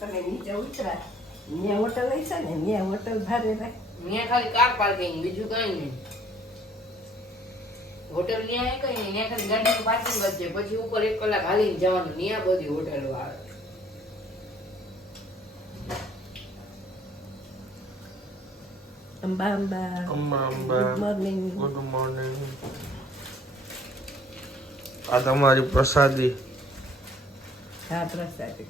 તમે નીચે ઉતરા ત્યાં હોટલ હશે ને ત્યાં હોટલ ભારે રાખ ત્યાં ખાલી કાર પાર્કિંગ બીજું કઈ નહીં હોટેલ ન્યા કઈ નહીં ત્યાં ખાલી ગાડીનું પાર્કિંગ જ છે. પછી ઉપર એક કલાક હાલીને જવાનું ન્યા બધી હોટેલો આવે Amba Amba. Amba Amba. Good morning good morning આ તમારી પ્રસાદી. હા પ્રસાદી.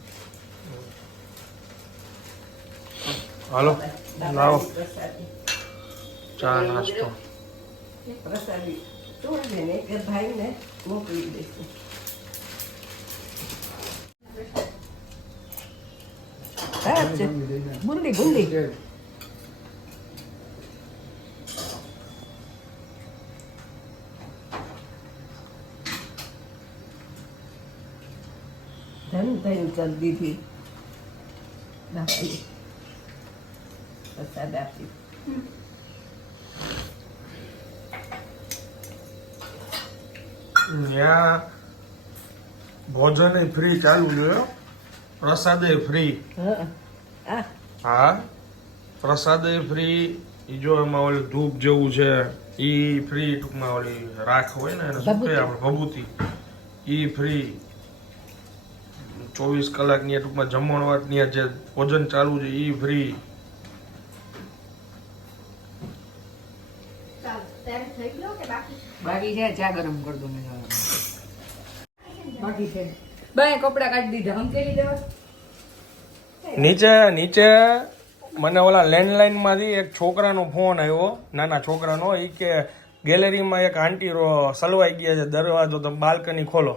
હાલો લાવો. ચા નાસ્તો. બુંદી બુંદી પ્રસાદ આપી ત્યાં ભોજન ફ્રી ચાલુ જોયો પ્રસાદે ફ્રી હા. પ્રસાદે ફ્રી ઈ જો એમાં ઓલું ધૂપ જેવું છે. ઈ ફ્રી ટૂંકમાં ઓલી રાખ હોય ને એને શું કહે આપણે? ભભૂતિ. ઈ ફ્રી ચોવીસ કલાકની ટૂંકમાં જમણવારની જે ભોજન ચાલુ છે ઈ ફ્રી બાકી છે ચા ગરમ કરી દો મેં બાકી છે. બાય કપડા કાઢી દીધા. હંકેલી દેવા નીચે નીચે મને ઓલા લેન્ડલાઈનમાંથી એક છોકરાનો ફોન આવ્યો નાના છોકરાનો એ કે ગેલેરીમાં એક આંટી રો- સલવાઈ ગયા છે દરવાજો તમે બાલ્કની ખોલો.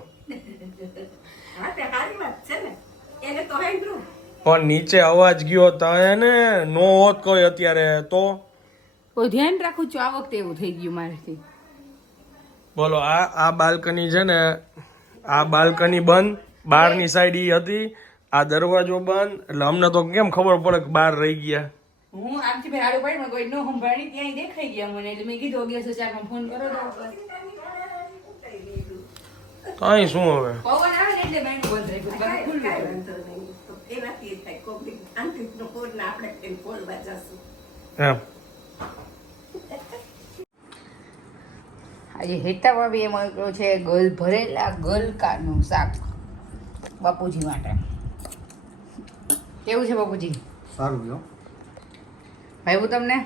હા તે સારી વાત છે ને. એને તો સાંભળ્યું પણ નીચે અવાજ ગયો તો એને નો હોત કોઈ અત્યારે તો. ધ્યાન રાખું છું આ વખતે એવું થઈ ગયું મારાથી. બોલો આ આ બાલ્કની છે ને આ બાલ્કની બંધ બહારની સાઈડ ઈ હતી આ દરવાજો બંધ એટલે અમને તો કેમ ખબર પડે કે બહાર રહી ગયા? હું આમથી ભાઈ આડું પડી કોઈ ન સંભાળી ત્યાં દેખાઈ ગયા મને એટલે મેં કીધું અગિયારસો ચારમાં ફોન કરો તો. તો અહીં શું હવે? પવન આવે ને એટલે બેન બંધ રાખ્યું બાકી ખુલ્લું કાંઈ હોય. વાંધો નહીં. તો એનાથી એ થાય કોકની આંતરિકનો કોડ ને આપણે ખોલવા જશું એમ. આજે હેતા બી કહ્યું છે ગલ ભરેલા ગલકાનું શાક બાપુજી માટે. કેવું છે બાપુજી? સારું જો ભાઈવું તમને?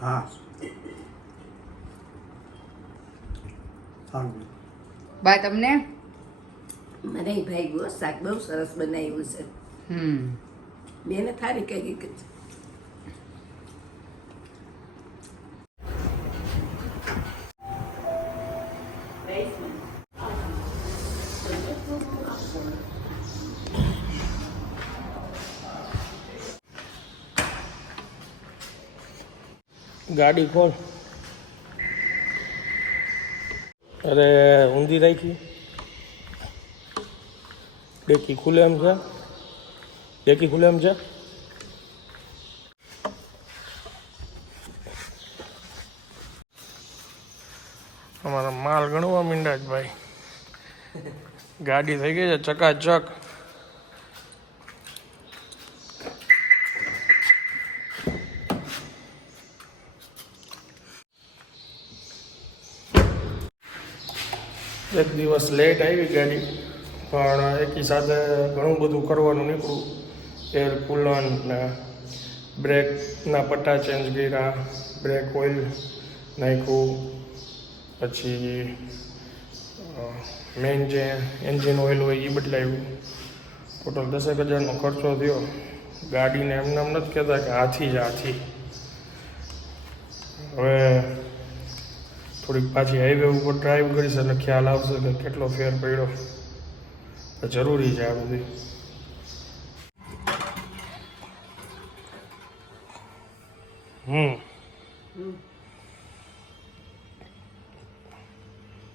હા. સારું બા તમને? મને ભાઈ ગો શાક બહુ સરસ બનાવ્યું છે. હમ. બેને થારી કહી કે ગાડી ખોલ અરે, ઊંધી રાખી. ડેકી ખુલે એમ છે? ડેકી ખુલે એમ છે? અમારા માલ ગણવા મીંડા જ ભાઈ. ગાડી થઈ ગઈ છે, ચકાચક એક દિવસ લેટ આવી ગાડી, પણ એકી સાથે ઘણું બધું કરવાનું નીકળું. એર કુલન ને બ્રેકના પટ્ટા ચેન્જ કર્યા, બ્રેક ઓઇલ નાખ્યું, પછી મેઇન જે એન્જિન ઓઇલ હોય એ બદલાવ્યું ટોટલ દસેક હજારનો ખર્ચો થયો. ગાડીને એમને એમ નથી કહેતા કે હાથી જ હાથી. હવે થોડીક પાછી હાઈવે ઉપર ડ્રાઈવ કરીશ એટલે ખ્યાલ આવશે કે કેટલો ફેર પડ્યો. તો જરૂરી છે આ બધી. હમ.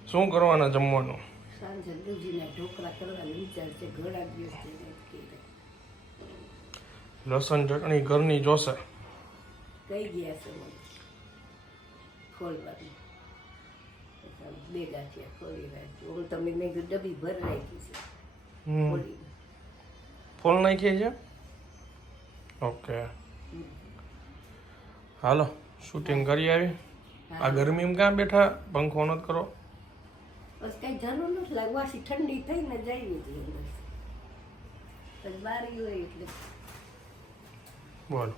શું કરવાના જમવાનું? લસણ ચટણી ઘરની જોશે. કઈ ગયા છે. ખોલવાનું બે છે ખોલી રાખજો. હું તમે મેં કીધું ડબ્બી ભર રાખી છે. ખોલી ફોલ નાખીએ છે? ઓકે. હાલો શૂટિંગ કરી આવી. આ ગરમીમાં ક્યાં બેઠા? પંખો ન કરો. બસ કઈ જરૂર નથી લાગવાથી ઠંડી થઈને જઈ હતી અંદર પછી બારી હોય એટલે. બોલો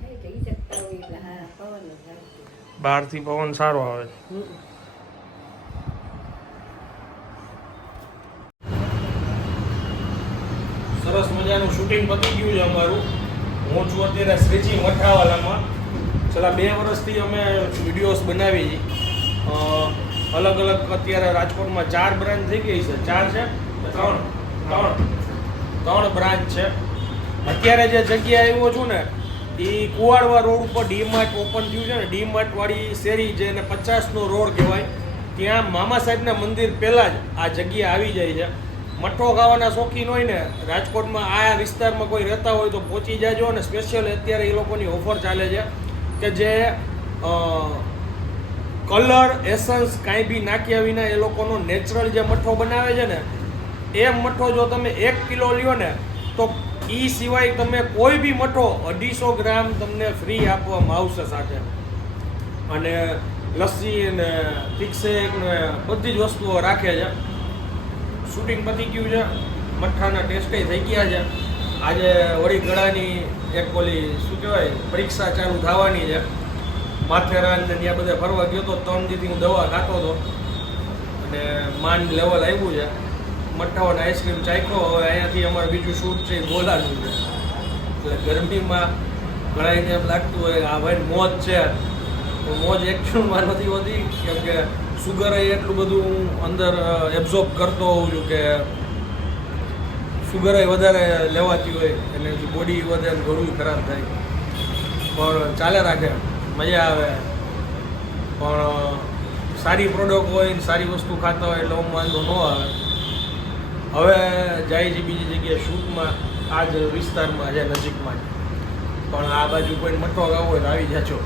ખાઈ જઈ શકતા હોય એટલે હા પવન જ આવશે. બહારથી પવન સારો આવે સરસ મજાનું શૂટિંગ પતી ગયું છે અમારું. હું છું અત્યારે શ્રીજી મઠાવાલામાં. છેલ્લા બે વર્ષથી અમે વિડીયોઝ બનાવી અલગ અલગ અત્યારે રાજકોટમાં ચાર બ્રાન્ચ થઈ ગઈ છે. ચાર છે? ત્રણ. ત્રણ. ત્રણ બ્રાન્ચ છે. અત્યારે જે જગ્યાએ આવ્યો છું ને એ કુવાડવા રોડ ઉપર ડીમાર્ટ ઓપન થયું છે ને, ડીમાર્ટવાળી શેરી શેરી જેને પચાસનો રોડ કહેવાય. ત્યાં મામા સાહેબના મંદિર પહેલાં જ આ જગ્યા આવી જાય છે. મઠો ખાવાના શોખીન હોય ને, રાજકોટમાં આ વિસ્તારમાં કોઈ રહેતા હોય તો પહોંચી જાજો અને સ્પેશિયલ અત્યારે એ લોકોની ઓફર ચાલે છે કે જે કલર એસન્સ કાંઈ બી નાખ્યા વિના એ લોકોનો નેચરલ જે મઠો બનાવે છે ને, એ મઠો જો તમે એક કિલો લ્યો ને, તો એ સિવાય તમે કોઈ બી મઠો અઢીસો ગ્રામ તમને ફ્રી આપવામાં આવશે સાથે. અને લસ્સી ને ફિક્સેક ને બધી જ વસ્તુઓ રાખે છે. શૂટિંગ પતી ગયું છે. મઠ્ઠાના ટેસ્ટે થઈ ગયા છે. આજે વળી ગળાની એક ઓલી શું કહેવાય, પરીક્ષા ચાલુ થવાની છે. માથેરાન ને ત્યાં બધે ફરવા ગયો તો ત્રણ દીથી હું દવા ખાતો હતો. અને માન લેવલ આવ્યું છે. મઠ્ઠાવાના આઈસ્ક્રીમ ચાખ્યો. હવે અહીંયાથી અમારે બીજું શૂટ છે બોલાનું છે એટલે ગરમીમાં ગળાઈને એમ લાગતું હોય, આ ભાઈ મોજ છે તો મોજ એકચ્યુઅલમાં નથી હોતી કેમ કે સુગર એટલું બધું હું અંદર એબ્ઝોર્બ કરતો હોઉં છું કે સુગર વધારે લેવાતી હોય, અને બોડી વધારે ઘણું ખરાબ થાય. પણ ચાલે રાખે, મજા આવે. પણ સારી પ્રોડક્ટ હોય સારી વસ્તુ ખાતા હોય એટલે હું વાંધો ન આવે. હવે જાય છે બીજી જગ્યાએ શૂટમાં આ જ વિસ્તારમાં છે નજીકમાં. પણ આ બાજુ કોઈ મઠો ગાવ હોય તો આવી જાજો.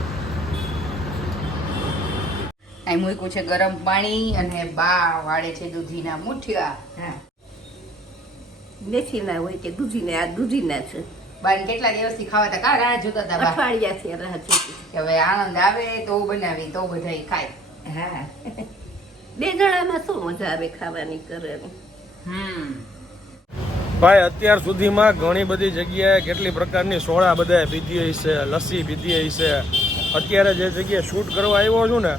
અહીં મૂક્યું છે ગરમ પાણી અને બા વાળે છે દૂધીના મુઠિયા. મેથી મેથીના હોય કે દૂધીના આ દૂધીના છે. બાને કેટલા દિવસથી ખાવા હતા? કા રાહ જોતા હતા અઠવાડિયાથી રાહ જોતી. હવે આનંદ આવે તો બનાવી તો બધા ખાય. હા. બે જણામાં શું મજા આવે ખાવાની કરવાની? હમ ભાઈ, અત્યાર સુધીમાં ઘણી બધી જગ્યાએ કેટલી પ્રકારની સોડા બધાએ પીધી છે, લસ્સી પીધી છે. અત્યારે જે જગ્યાએ શૂટ કરવા આવ્યો છું ને,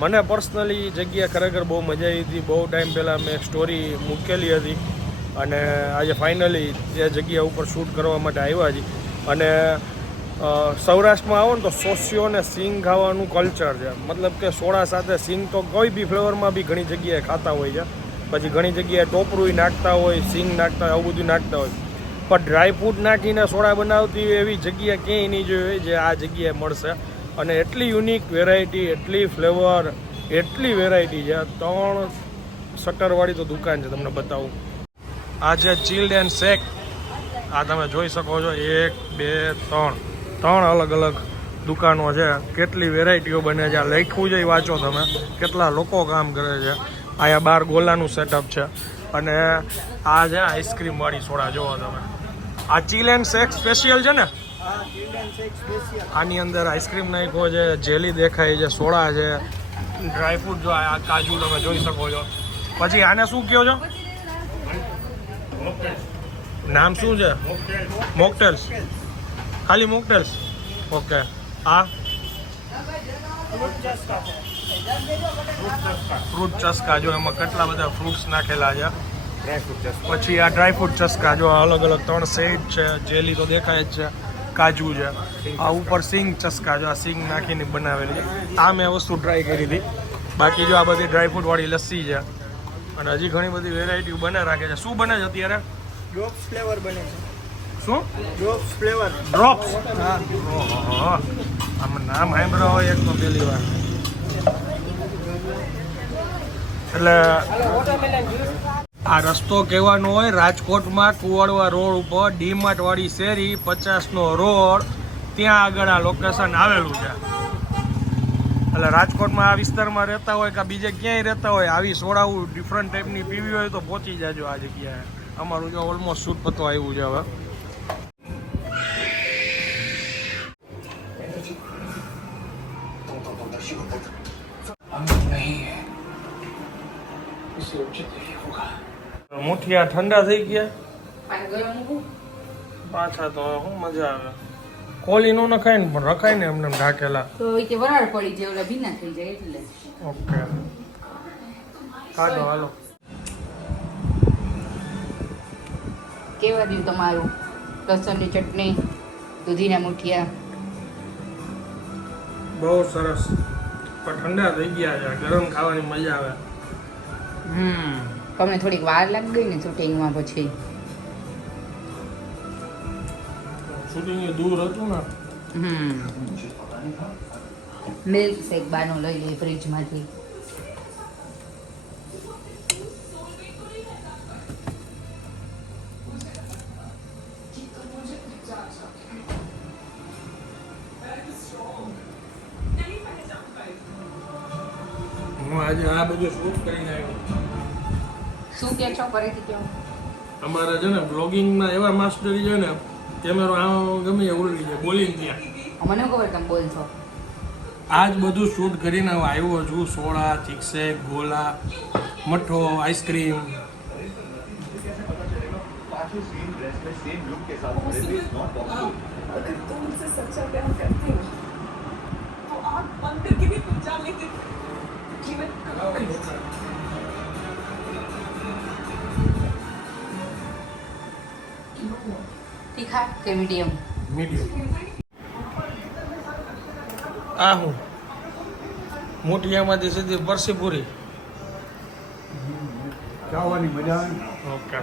મને પર્સનલી જગ્યા ખરેખર બહુ મજા આવી હતી. બહુ ટાઈમ પહેલાં મેં સ્ટોરી મૂકેલી હતી અને આજે ફાઇનલી તે જગ્યા ઉપર શૂટ કરવા માટે આવ્યા છે અને સૌરાષ્ટ્રમાં આવો ને તો સોસિયો ને સિંગ ખાવાનું કલ્ચર છે. મતલબ કે સોડા સાથે સિંગ તો કોઈ બી ફ્લેવરમાં બી ઘણી જગ્યાએ ખાતા હોય છે. પછી ઘણી જગ્યાએ ટોપરું નાખતા હોય, સિંગ નાખતા હોય, આવું બધું નાખતા હોય. પણ ડ્રાય ફ્રૂટ નાખીને સોડા બનાવતી હોય એવી જગ્યા ક્યાંય નહીં જોઈ હોય, જે આ જગ્યાએ મળશે. અને એટલી યુનિક વેરાયટી એટલી ફ્લેવર એટલી વેરાયટી છે. ત્રણ શટરવાળી તો દુકાન છે, તમને બતાવું. આ જે ચિલ્ડ એન્ડ શેક આ તમે જોઈ શકો છો, એક, બે, ત્રણ. ત્રણ અલગ અલગ દુકાનો છે. કેટલી વેરાયટીઓ બને છે. આ લખ્યું છે વાંચો તમે. કેટલા લોકો કામ કરે છે. અહીંયા બાર ગોલાનું સેટઅપ છે. અને આ છે આઈસ્ક્રીમ વાળી સોડા જોવો તમે. આ ચીલ એન્ડ શેક સ્પેશિયલ છે ને? આની અંદર આઈસ્ક્રીમ નાખ્યો છે, જેલી દેખાય છે, સોડા છે ડ્રાયફ્રૂટ જો આ કાજુ તમે જોઈ શકો છો. પછી આને શું કહો છો? નામ શું છે? મોકટેલ્સ ખાલી મોકટેલ્સ ઓકે આ? ફ્રૂટ ચસ્કા જો એમાં કેટલા બધા ફ્રૂટ્સ નાખેલા છે. પછી આ ડ્રાયફ્રૂટ ચસ્કા જો અલગ અલગ ત્રણ સેટ છે જેલી તો દેખાય જ છે કાજુ છે. આ ઉપર સિંગ ચસ્કા જો આ સિંગ નાખીને બનાવેલી છે. આ મેં વસ્તુ ટ્રાય કરી હતી. બાકી જો આ બધી ડ્રાયફ્રૂટ વાળી લસ્સી છે. અને હજી ઘણી બધી વેરાયટી બને રાખે છે. શું બને છે અત્યારે? ડ્રોપ્સ ફ્લેવર બને છે. શું? ડ્રોપ્સ ફ્લેવર ડ્રોપ્સ હા. ઓહો. નામ સાંભળ્યો હોય એક તો પહેલી વાર. એટલે આ રસ્તો કહેવાનો હોય રાજકોટમાં કુવાડવા રોડ ઉપર ડીમાર્ટ વાળી શેરી, પચાસનો રોડ. ત્યાં આગળ આ લોકેશન આવેલું છે. એટલે રાજકોટમાં આ વિસ્તારમાં રહેતા હોય કે બીજે ક્યાંય રહેતા હોય, આવી સોડાવું ડિફરન્ટ ટાઈપની પીવી હોય તો પહોંચી જાજો આ જગ્યાએ. અમારું જો ઓલમોસ્ટ શૂટ પતો આવ્યું છે હવે. મુઠિયા ઠંડા થઈ ગયા? ગરમ પાછા તો શું મજા આવે? કોલી નો નખાય ને પણ રખાય ને એમને એમ ઢાકેલા. તો એ કે વરાળ પડી જાય ઓલા ભીના થઈ જાય એટલે. ઓકે. કાઢો હાલો. કેવા દ્યું તમારું? લસણની ચટણી દૂધીના મુઠિયા? બહુ સરસ. પણ ઠંડા થઈ ગયા છે ગરમ ખાવાની મજા આવે. હમ. તમને થોડીક વાર લાગી ગઈ ને શૂટિંગમાં પછી. શૂટિંગ દૂર હતું ને. હમ. મિલ્ક શેક બાનો લઈ લઈએ ફ્રીજમાંથી છો ફરીથી કહો અમારા છે ને બ્લોગિંગમાં એવા માસ્ટરી છે ને કેમેરો આ ગમે એ ઉલટી જાય બોલી ત્યાં. મને ખબર તમે બોલશો આજ બધું શૂટ કરીને હું આવ્યો છું સોડા ચીક્સે ગોલા મઠો આઈસ્ક્રીમ पांचों તીખા કે મીડિયમ? મીડિયમ. આ હું. મોટિયામાંથી સીધી પરસી પૂરી ખાવાની મજા આવે ઓકે.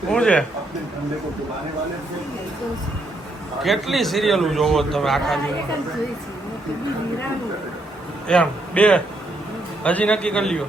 શું છે? કેટલી સિરિયલ જોવો તમે આખા દિવસ એમ બે. હજી નક્કી કરી લ્યો.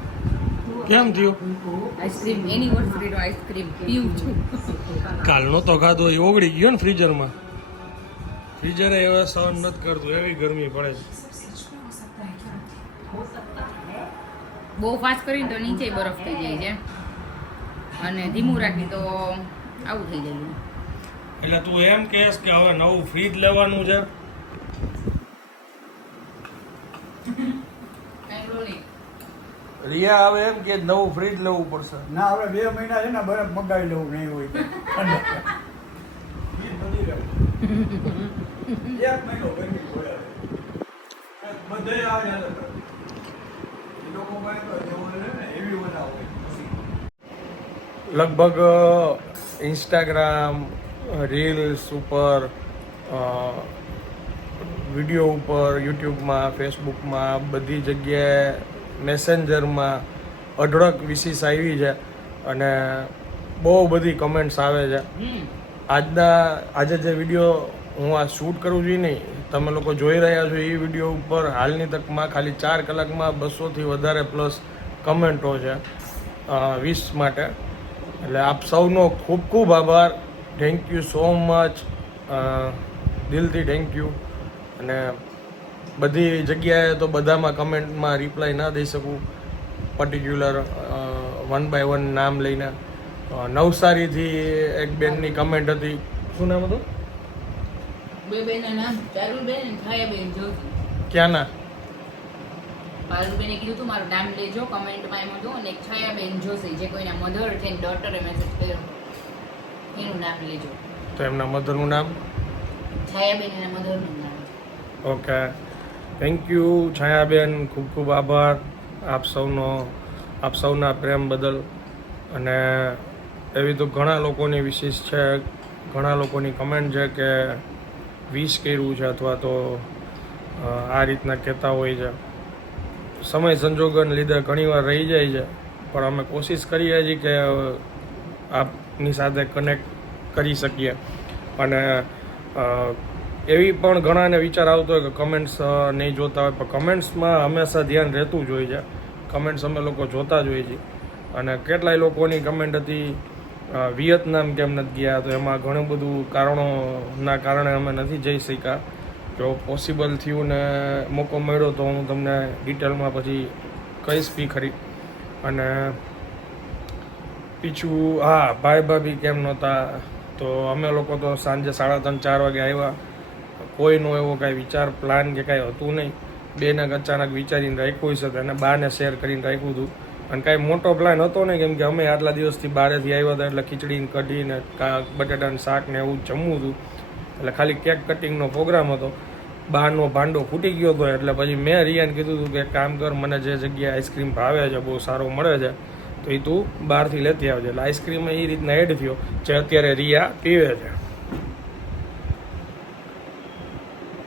કેમ થયું? આઈસ્ક્રીમ એનિવર્સરી આઈસ્ક્રીમ પીવું છું. કાલનો તો ખાધો એ ઓગળી ગયો ને ફ્રીઝરમાં. ફ્રીઝરે એવા સહન નથી કરતું એવી ગરમી પડે છે. બહુ ફાસ્ટ કરીને તો નીચે બરફ થઈ જાય છે. અને ધીમું રાખી તો આવું થઈ જાય એટલે તું એમ કહેશ કે હવે નવું ફ્રીજ લેવાનું છે. રિયા આવે એમ કે નવું ફ્રીજ લેવું પડશે. ના હવે બે મહિના છે ને બરફ મગાવી લેવું નહીં હોય. લગભગ ઇન્સ્ટાગ્રામ રીલ્સ ઉપર વીડિયો ઉપર યુટ્યુબમાં ફેસબુકમાં બધી જગ્યાએ મેસેન્જરમાં અઢળક વિશેષ આવી છે અને બહુ બધી કમેન્ટ્સ આવે છે. આજના આજે જે વીડિયો હું આ શૂટ કરું છું નહીં. તમે લોકો જોઈ રહ્યા છો એ વીડિયો ઉપર હાલની તકમાં ખાલી ચાર કલાકમાં બસોથી વધારે પ્લસ કમેન્ટો છે વિશ માટે. એટલે આપ સૌનો ખૂબ ખૂબ આભાર. થેન્ક યુ સો મચ દિલથી થેન્ક યુ અને બધી જગ્યાએ તો બધામાં કમેન્ટમાં રિપ્લાય ના દઈ શકું. પર્ટિક્યુલર વન બાય વન નામ લઈને. નવસારીથી એક બેનની કમેન્ટ હતી. શું નામ હતું? બે બેનના નામ. ચારુલબેન પારુલબેને કીધું તું મારું નામ લેજો. કમેન્ટમાં એમ હતું અને છાયાબેન જોશી જે કોઈના મધર છે ડોટરે મેસેજ કર્યો. એનું નામ લેજો. તો એમના મધરનું નામ? છાયાબેન એના મધરનું નામ. ઓકે થેન્ક યુ છાયાબેન ખૂબ ખૂબ આભાર આપ સૌનો, આપ સૌના પ્રેમ બદલ. અને એવી તો ઘણા લોકોની વિશેષ છે. ઘણા લોકોની કમેન્ટ છે કે વીસ કર્યું છે અથવા તો આ રીતના કહેતા હોય છે. સમય સંજોગોને લીધે ઘણીવાર રહી જાય છે. પણ અમે કોશિશ કરીએ છીએ કે આપની સાથે કનેક્ટ કરી શકીએ. અને એવી પણ ઘણાને વિચાર આવતો હોય કે કમેન્ટ્સ નહીં જોતા હોય, પણ કમેન્ટ્સમાં હંમેશા ધ્યાન રહેતું જ હોય છે. કમેન્ટ્સ અમે લોકો જોતા જ હોઈએ છીએ. અને કેટલાય લોકોની કમેન્ટ હતી વિયતનામ કેમ નથી ગયા? તો એમાં ઘણું બધું કારણોના કારણે અમે નથી જઈ શક્યા. જો પોસિબલ થયું ને મોકો મળ્યો તો હું તમને ડિટેલમાં પછી કહીશ બી ખરી. અને પીછું, હા ભાઈ ભાભી કેમ નહોતા? તો અમે લોકો તો સાંજે સાડા ત્રણ, ચાર વાગે આવ્યા. કોઈનો એવો કાંઈ વિચાર પ્લાન કે કાંઈ હતું નહીં. બેને અચાનક વિચારીને રાખ્યું છે અને બાને શેર કરીને રાખ્યું હતું. અને કાંઈ મોટો પ્લાન હતો નહીં, કેમ કે અમે આટલા દિવસથી બહારેથી આવ્યા હતા એટલે ખીચડીને કઢીને બટાટાને શાકને શાક ને એવું જમવું હતું. એટલે ખાલી કેક કટિંગનો પ્રોગ્રામ હતો. બહારનો ભાંડો ફૂટી ગયો હતો એટલે પછી મેં રિયાને કીધું હતું કે કામ કર, મને જે જગ્યાએ આઈસ્ક્રીમ ભાવે છે, બહુ સારો મળે છે, તો એ તું બહારથી લેતી આવજે. એટલે આઈસ્ક્રીમ એ રીતના એડ થયો, જે અત્યારે રિયા પીવે છે.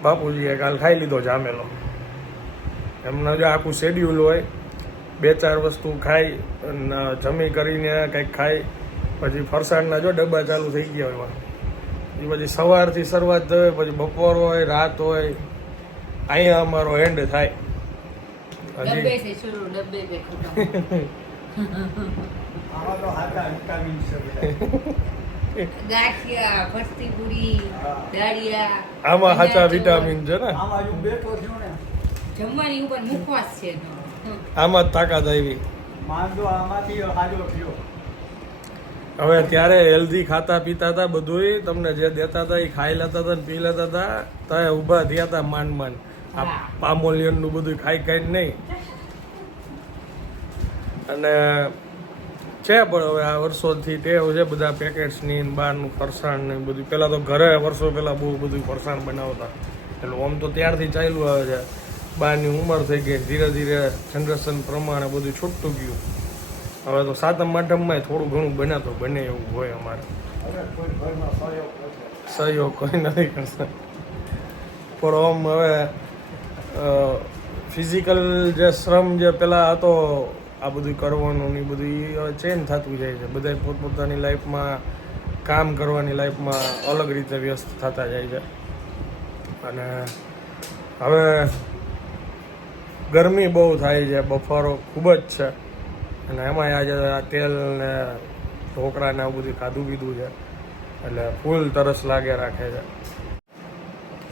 બાપુજીએ કાલ ખાઈ લીધો જામેલો. એમના જો આખું શેડ્યુલ હોય બે ચાર વસ્તુ ખાઈ અને જમી કરીને કંઈક ખાઈ પછી ફરસાણના જો ડબ્બા ચાલુ થઈ ગયા હોય એ પછી સવારથી શરૂઆત થવે પછી બપોર હોય રાત હોય અહીંયા અમારો એન્ડ થાય. ડબ્બે હજી ડબ્બે ગાંઠિયા પૂરી દાળિયા આમાં સાચા વિટામિન છે ને? આમાં હું બેઠો છું ને. જમવાની ઉપર મુખવાસ છે આમાં જ તાકાત આવી. માંદો આમાંથી હાજો થયો. હવે ત્યારે હેલ્ધી ખાતા પીતા હતા બધુંય તમને જે દેતા હતા એ ખાઈ લેતા હતા ને પી લેતા હતા ત્યાં ઊભા થયા હતા માંડ માંડ. આ. પામોલિયનનું બધું ખાઈ ખાઈને નહીં. અને છે પણ હવે આ વર્ષોથી ટેવ છે બધા પેકેટ્સની બહારનું ફરસાણ ને બધું. પહેલાં તો ઘરે વર્ષો પહેલાં બહુ બધું ફરસાણ બનાવતા. એટલે આમ તો ત્યારથી ચાલ્યું આવે છે. બહારની ઉંમર થઈ ગઈ ધીરે ધીરે જનરેશન પ્રમાણે બધું છૂટતું ગયું. હવે તો સાતમ આઠમમાં થોડું ઘણું બને તો બને એવું હોય અમારે. સહયોગ કોઈ નથી કરતા. પણ આમ હવે ફિઝિકલ જે શ્રમ જે પહેલાં હતો આ બધું કરવાનું ને બધું ચેન્જ થતું જાય છે. બધા પોતપોતાની લાઈફમાં કામ કરવાની લાઈફમાં અલગ રીતે વ્યસ્ત થતા જાય છે. અને હવે ગરમી બહુ થાય છે, બફારો ખૂબ જ છે. અને એમાંય આજે આ તેલ ને ઢોકળા ને આવું બધું ખાધું પીધું છે. એટલે ફૂલ તરસ લાગે રાખે છે.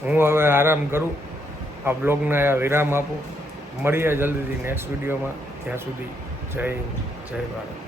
હું હવે આરામ કરું. આ બ્લોગને વિરામ આપું. મળીએ જલ્દીથી નેક્સ્ટ વિડીયોમાં ત્યાં સુધી જય જય ભારત.